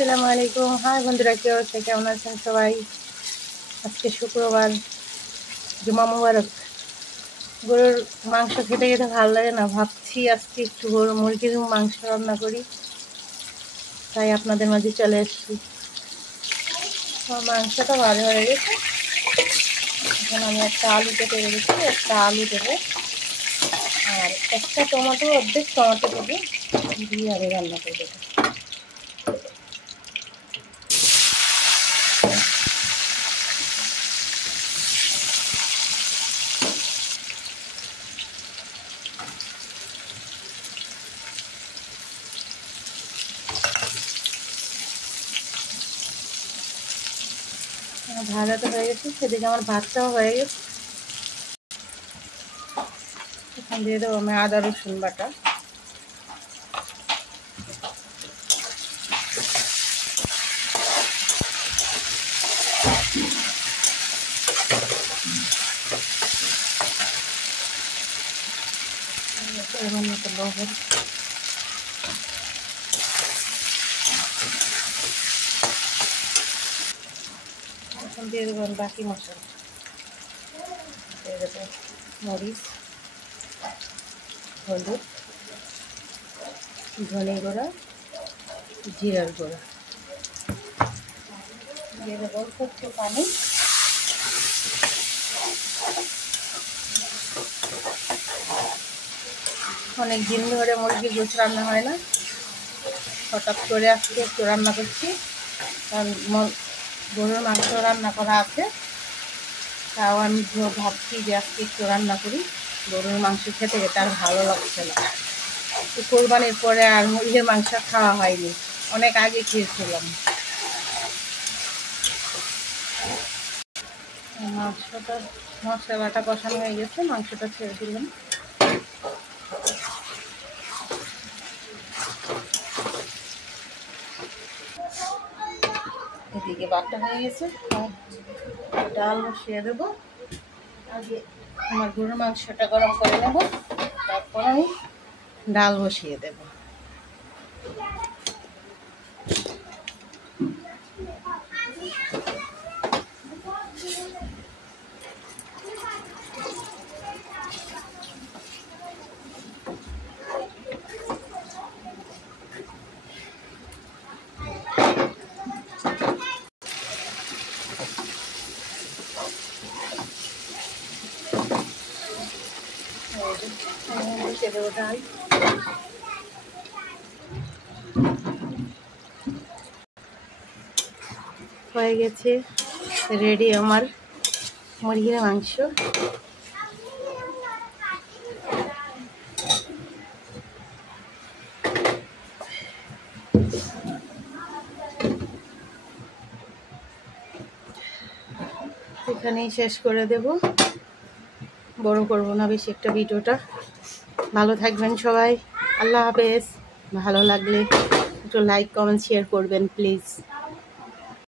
আসসালামু আলাইকুম। হাই বন্ধুরা, কি অবস্থা, কেমন আছেন সবাই? আজকে শুক্রবার, জুমা মুবারক। গরুর মাংস খেতে খেতে ভালো লাগে না, ভাবছি আজকে একটু মুরগির মাংস রান্না করি, তাই আপনাদের মাঝে চলে এসেছি। আমার মাংসটা ভালো হয়ে গেছে। এখন আমি একটা আলু কেটে রেখেছি, একটা আলু দেবো আর একটা টমেটো, অর্ধেক টমেটো দেবো, দিয়ে আমি রান্না করে দেবো। ভাজাটা হয়ে গেছে, সেদিকে আমার ভাতটাও হয়ে গেছে। এখন দিয়ে দেবো আমি আদা রসুন বাটা। এমন মতো লবণ, এখন দিয়ে দেবো বাকি মশলা। দিয়ে দেবো মরিচ, হলুদ, ধনে গুঁড়া, জিরার গুঁড়া। দিয়ে দেবো অল্প একটু পানি। অনেক দিন ধরে মুরগির গোশ রান্না হয় না, হঠাৎ করে আজকে একটু রান্না করছি, কারণ গরুর মাংস রান্না করা আছে। তাও আমি ভাবছি যে আজকে একটু রান্না করি। গরুর মাংস খেতে খেতে আর ভালো লাগছে না। কোরবানির পরে আর মুরগির মাংস খাওয়া হয়নি, অনেক আগে খেয়েছিলাম। মাংসটা মশলাটা কষানো হয়ে গেছে, মাংসটা ছেড়ে দিলাম। এদিকে বাটা হয়ে গেছে, ডাল বসিয়ে দেবো। আগে আমার গরুর মাংসটা গরম করে নেব, তারপর আমি ডাল বসিয়ে দেব। ডাল হয়ে গেছে, রেডি আমার মুরগির মাংস। এখানেই শেষ করে দেব, বড় করব না বেশি একটা ভিডিওটা। ভালো থাকবেন সবাই, আল্লাহ হাফেজ। ভালো লাগলে একটু লাইক, কমেন্ট, শেয়ার করবেন প্লিজ।